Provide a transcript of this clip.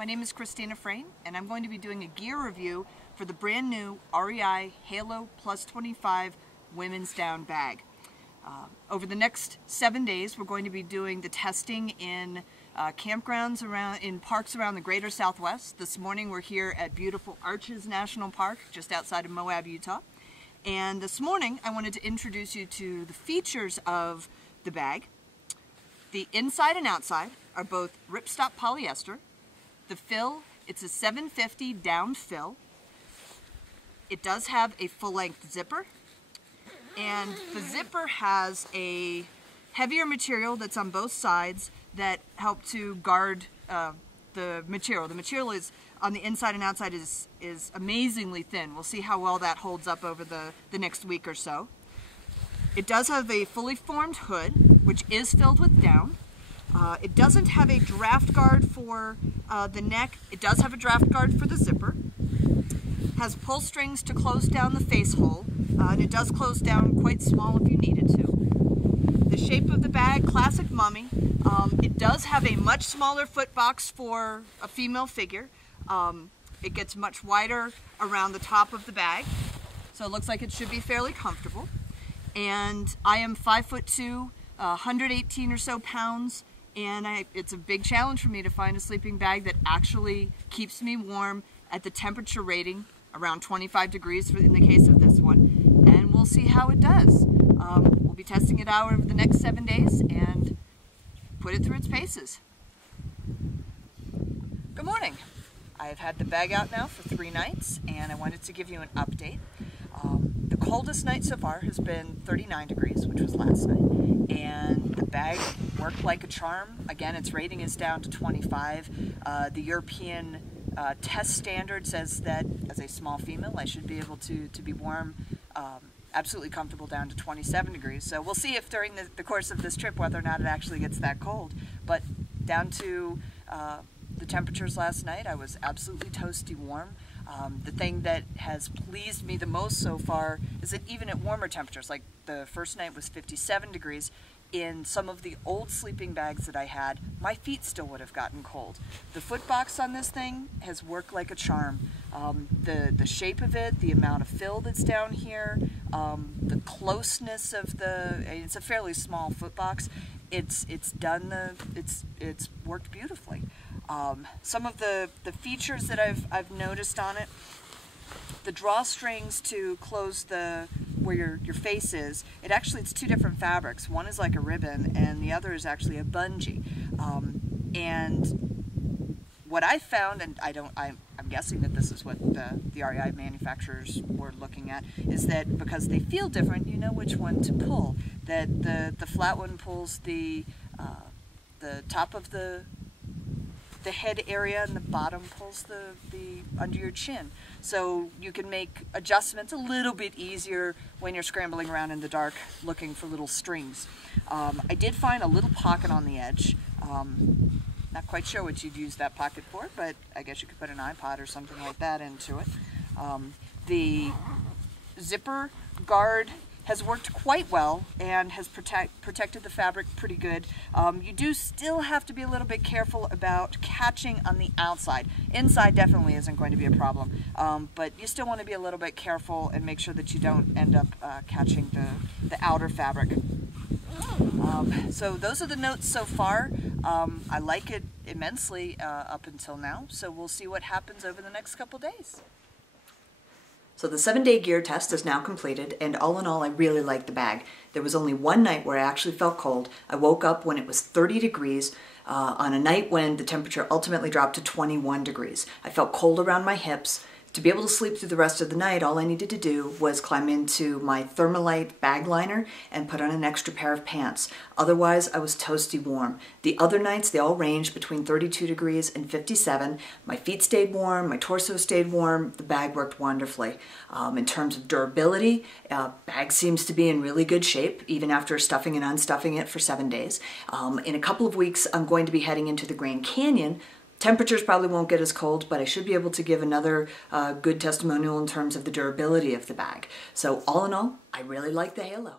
my name is Christina Frayne, and I'm going to be doing a gear review for the brand new REI Halo Plus 25 Women's Down Bag. Over the next 7 days, we're going to be doing the testing in campgrounds in parks around the greater Southwest. This morning we're here at beautiful Arches National Park, just outside of Moab, Utah. And this morning I wanted to introduce you to the features of the bag. The inside and outside are both ripstop polyester. The fill, it's a 750 down fill. It does have a full-length zipper, and the zipper has a heavier material that's on both sides that help to guard the material. The material is on the inside and outside is amazingly thin. We'll see how well that holds up over the next week or so. It does have a fully formed hood, which is filled with down. It doesn't have a draft guard for the neck. It does have a draft guard for the zipper. Has pull strings to close down the face hole, and it does close down quite small if you needed to. The shape of the bag, classic mummy. It does have a much smaller foot box for a female figure. It gets much wider around the top of the bag, so it looks like it should be fairly comfortable. And I am 5'2", 118 or so pounds, and it's a big challenge for me to find a sleeping bag that actually keeps me warm at the temperature rating, around 25 degrees in the case of this one, and we'll see how it does. We'll be testing it out over the next 7 days and put it through its paces. Good morning. I have had the bag out now for 3 nights, and I wanted to give you an update. The coldest night so far has been 39 degrees, which was last night, and the bag worked like a charm. Again, its rating is down to 25. The European test standard says that as a small female I should be able to be warm, absolutely comfortable down to 27 degrees. So we'll see if during the course of this trip whether or not it actually gets that cold. But down to the temperatures last night, I was absolutely toasty warm. The thing that has pleased me the most so far is that even at warmer temperatures, like the first night was 57 degrees, in some of the old sleeping bags that I had, my feet still would have gotten cold. The foot box on this thing has worked like a charm. The shape of it, the amount of fill that's down here, the closeness of it's a fairly small foot box. It's worked beautifully. Some of the features that I've noticed on it, the drawstrings to close where your face is, it's 2 different fabrics. One is like a ribbon and the other is actually a bungee. And what I found, and I'm guessing that this is what the REI manufacturers were looking at, is that because they feel different, you know which one to pull. That the flat one pulls the top of the head area, and the bottom pulls the under your chin. So you can make adjustments a little bit easier when you're scrambling around in the dark looking for little strings. I did find a little pocket on the edge. Not quite sure what you'd use that pocket for, but I guess you could put an iPod or something like that into it. The zipper guard has worked quite well and has protected the fabric pretty good. You do still have to be a little bit careful about catching on the outside. Inside definitely isn't going to be a problem, but you still want to be a little bit careful and make sure that you don't end up catching the outer fabric. So those are the notes so far. I like it immensely up until now, so we'll see what happens over the next couple days. So the 7-day gear test is now completed, and all in all I really like the bag. There was only one night where I actually felt cold. I woke up when it was 30 degrees on a night when the temperature ultimately dropped to 21 degrees. I felt cold around my hips. To be able to sleep through the rest of the night, all I needed to do was climb into my Thermalite bag liner and put on an extra pair of pants. Otherwise, I was toasty warm. The other nights, they all ranged between 32 degrees and 57. My feet stayed warm, my torso stayed warm. The bag worked wonderfully. In terms of durability, bag seems to be in really good shape, even after stuffing and unstuffing it for 7 days. In a couple of weeks, I'm going to be heading into the Grand Canyon. Temperatures probably won't get as cold, but I should be able to give another good testimonial in terms of the durability of the bag. So all in all, I really like the Halo.